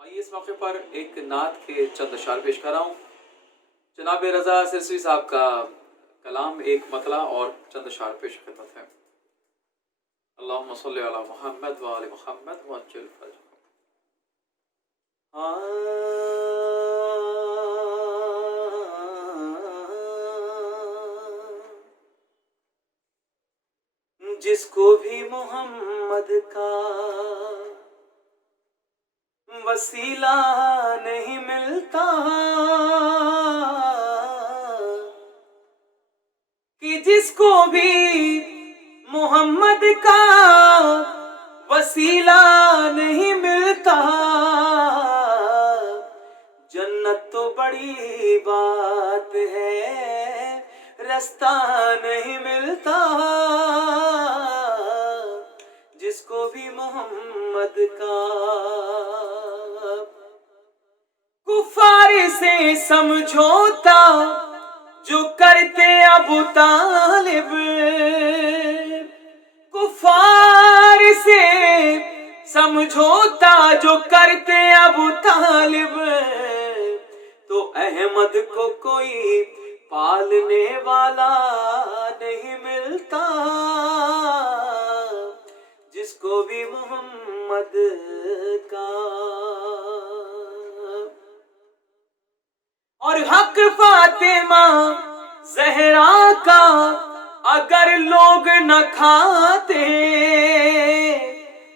آئیے اس موقع پر ایک نعت کے چند اشعار پیش کر رہا ہوں. جناب رضا سرسوی صاحب کا کلام ایک مطلع اور چند اشعار پیش خدمت ہے. اللہم صلی علی محمد و آل محمد وعجل فرجہ. جس کو بھی محمد کا وسیلہ نہیں ملتا، کہ جس کو بھی محمد کا وسیلہ نہیں ملتا، جنت تو بڑی بات ہے رستہ نہیں ملتا. جس کو بھی محمد کا کفار سے سمجھوتا جو کرتے ابو طالب، کفار سے سمجھوتا جو کرتے ابو طالب، تو احمد کو کوئی پالنے والا نہیں ملتا. جس کو بھی محمد کا اور حق فاطمہ زہرا کا اگر لوگ نہ کھاتے،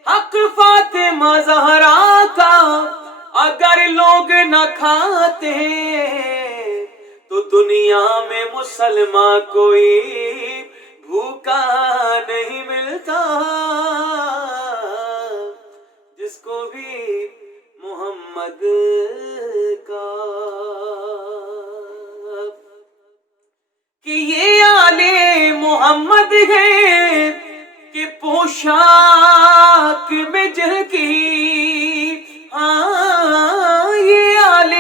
حق فاطمہ زہرا کا اگر لوگ نہ کھاتے، تو دنیا میں مسلمان کوئی بھوکا نہیں ملتا. جس کو بھی محمد کا کہ یہ آل محمد ہے کہ پوشاک میں جل کی، ہاں یہ آل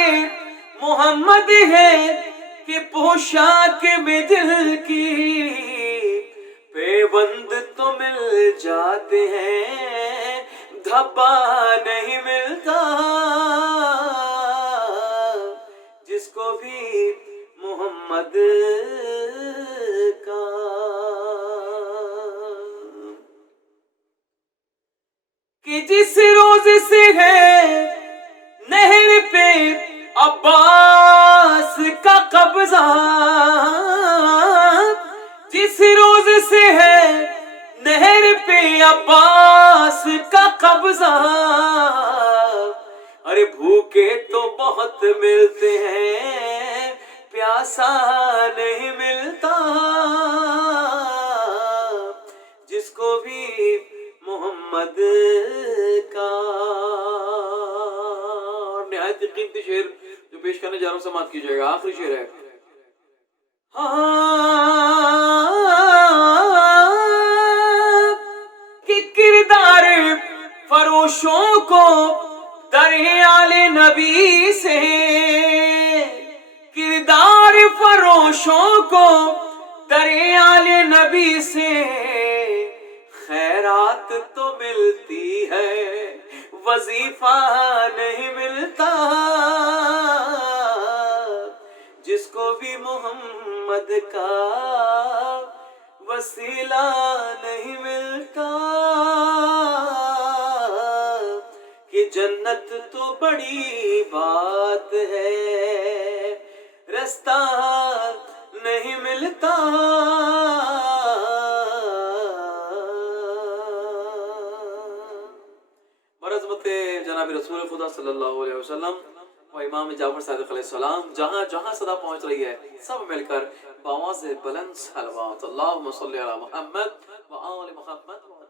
محمد ہے کہ پوشاک میں جل کی، پیوند تو مل جاتے ہیں دھبا نہیں ملتا. جس کو بھی محمد کا کہ جس روز سے ہے نہر پہ عباس کا قبضہ، جس روز سے ہے نہر پہ عباس کا قبضہ، ارے بھوکے تو بہت ملتے ہیں پیاسا نہیں ملتا. جس کو بھی محمد کا. اور نہایت قیمتی شعر جو پیش کرنے جا رہا ہوں سماعت کیجیے گا، آخری شعر ہے. کہ کردار فروشوں کو در آل نبی سے، کردار فروشوں کو در آل نبی سے خیرات تو ملتی ہے وظیفہ نہیں ملتا. جس کو بھی محمد کا وسیلہ نہیں ملتا، کہ جنت تو بڑی بات ہے رستہ نہیں ملتا. برعظمت جناب رسول خدا صلی اللہ علیہ وسلم و امام جعفر صادق علیہ السلام جہاں جہاں صدا پہنچ رہی ہے سب مل کر بآواز بلند صلوات اللہم صلی علی محمد و آل محمد.